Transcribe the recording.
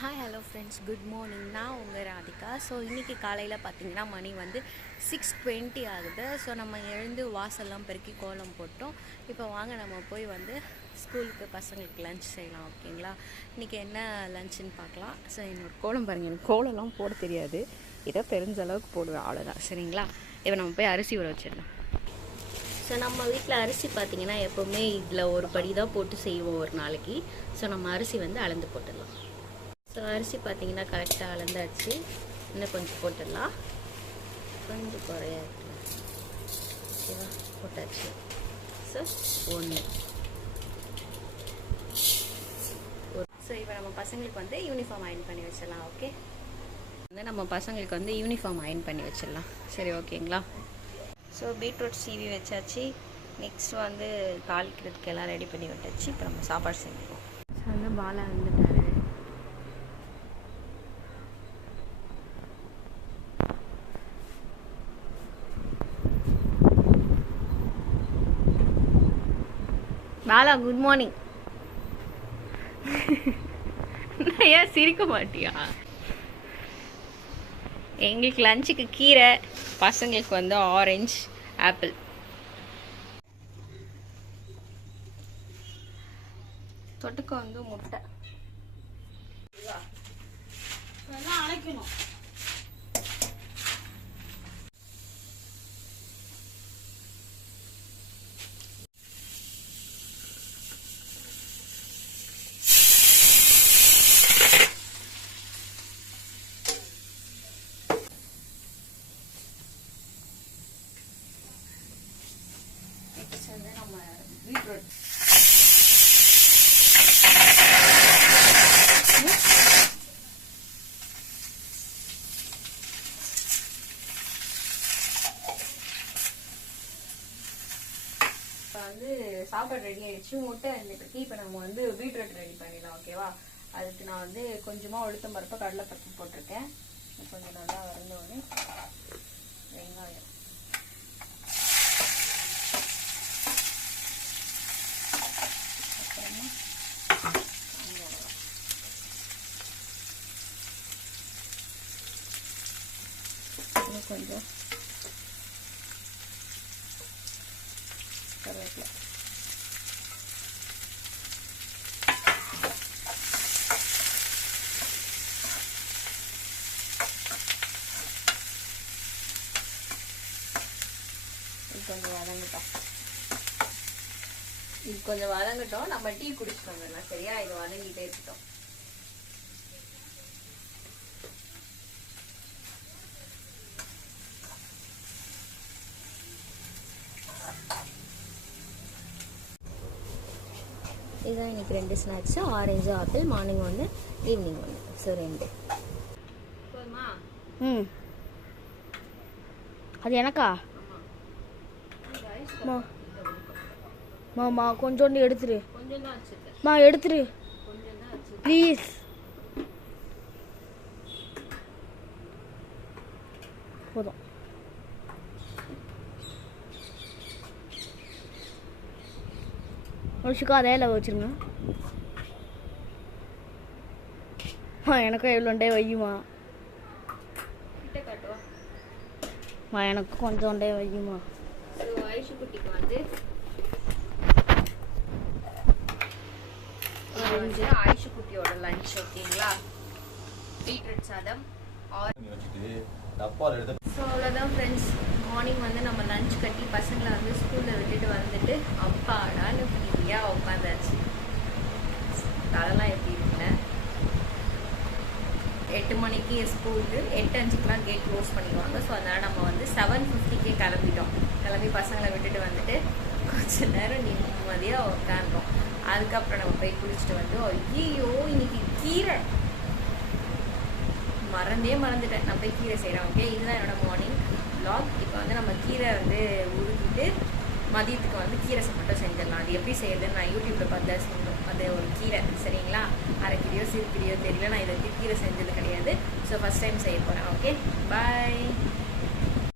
Hi hello friends, good morning. நான் உங்கள் Radhika. So இன்றைக்கி காலையில் பார்த்திங்கன்னா மணி வந்து 6:20 ஆகுது. ஸோ நம்ம எழுந்து வாசல்லாம் பெருக்கி கோலம் போட்டோம். இப்போ வாங்க நம்ம போய் வந்து ஸ்கூலுக்கு பசங்களுக்கு லன்ச் செய்யலாம். ஓகேங்களா? இன்றைக்கி என்ன லன்ச்சுன்னு பார்க்கலாம். ஸோ என்னோடய கோலம் பாருங்கள், எனக்கு கோலம்லாம் போட தெரியாது, ஏதோ தெரிஞ்ச அளவுக்கு போடுவேன், அவ்வளோதான். சரிங்களா? இப்போ நம்ம போய் அரிசி ஊற வச்சிடலாம். ஸோ நம்ம வீட்டில் அரிசி பார்த்திங்கன்னா எப்போவுமே இதில் ஒரு படி தான் போட்டு செய்வோம் ஒரு நாளைக்கு. ஸோ நம்ம அரிசி வந்து அளந்து போட்டுடலாம். ஸோ அரிசி பார்த்திங்கன்னா கரெக்டாக அளந்தாச்சு. இன்னும் கொஞ்சம் போட்டுடலாம், கொஞ்சம் குறையா இருக்கலாம். ஓகேவா? போட்டாச்சு. ஸோ 1. ஸோ இப்போ நம்ம பசங்களுக்கு வந்து யூனிஃபார்ம் அயர்ன் பண்ணி வச்சிடலாம். ஓகே, வந்து நம்ம பசங்களுக்கு வந்து யூனிஃபார்ம் அயர்ன் பண்ணி வச்சிடலாம். சரி, ஓகேங்களா? ஸோ பீட்ரூட் சீவி வச்சாச்சு. நெக்ஸ்ட் வந்து தாளிக்கிறதுக்கு எல்லாம் ரெடி பண்ணி விட்டாச்சு. இப்போ நம்ம சாப்பாடு செஞ்சுருவோம். ஸோ வந்து பாலா வந்துட்டாரு. Bala, good morning. ஏன் சிரிக்க மாட்டியா? எங்களுக்கு லஞ்சுக்கு கீரை, பசங்களுக்கு வந்து ஆரஞ்சு, ஆப்பிள். தொட்டுக்க வந்து முட்டை. அழைக்கணும். வந்து நம்ம பீட்ரூட் இப்போ வந்து சாப்பாடு ரெடி ஆயிடுச்சு. முட்டை இருந்துட்டு இப்போ நம்ம வந்து பீட்ரூட் ரெடி பண்ணிடலாம். ஓகேவா? அதுக்கு நான் வந்து கொஞ்சமாக உளுத்தம் பருப்பு, கடலைப்பருப்பு போட்டிருக்கேன். கொஞ்சம் நல்லா வறந்தோடனே வெங்காயம், கொஞ்சம் கருவேப்பிலை. இது கொஞ்சம் வதங்கட்டும். நம்ம டீ குடிச்சிட்டோம். சரியா? இது வதங்கிட்டே இருக்கட்டும். இதுதான் இன்னைக்கு 2 snacks, orange, apple. Morning 1, evening 1. So 2. அது எனக்கா? மாமா கொஞ்சோண்டு எடுத்துரு. மா எடுத்துரு ப்ளீஸ். போதும். முடிச்சுக்கோ, அதே அளவு வச்சிருங்க. எனக்கும் எவ்வளோண்டே வையுமா? எனக்கு கொஞ்சோண்டே வையுமா? ஐஷு குட்டிக்கு வந்து ஐஷு குட்டியோட லஞ்ச். ஓகேங்களா? பீட்ரூட் சாதம். ஸோ அவ்வளோதான் ஃப்ரெண்ட்ஸ். மார்னிங் வந்து நம்ம லஞ்ச் கட்டி பசங்களை வந்து ஸ்கூலில் விட்டுட்டு வந்துட்டு அப்பாடான்னு ஃப்ரீயாக உட்காந்தாச்சு. அதெல்லாம் எப்படி இருக்குல்ல? 8 மணிக்கு ஸ்கூலுக்கு, 8:05 கேட் க்ளோஸ் பண்ணிடுவாங்க. ஸோ அதனால் நம்ம வந்து 7:50 கிளம்பிட்டோம். கிளம்பி பசங்களை விட்டுட்டு வந்துட்டு கொஞ்ச நேரம் நிம்மதியாக உட்காந்தோம். அதுக்கப்புறம் நம்ம போய் குளிச்சுட்டு வந்து, ஐயோ இன்னைக்கு கீரை மறந்துட்டேன். நான் போய் கீரை செய்கிறேன். ஓகே, இதுதான் என்னோட மார்னிங் vlog. இப்போ வந்து நம்ம கீரை வந்து உருக்கிட்டு மதியத்துக்கு வந்து கீரை மட்டும் செஞ்சிடலாம். அது எப்படி செய்யறதுன்னு நான் யூடியூப்பில் பார்த்து தான் செஞ்சோம். அது ஒரு கீரை, சரிங்களா? அரைக்கீரையோ சிறுக்கீரையோ தெரியல. நான் இதை கீரை செஞ்சது கிடையாது. ஸோ ஃபஸ்ட் டைம் செய்ய போகிறேன். ஓகே, பாய்.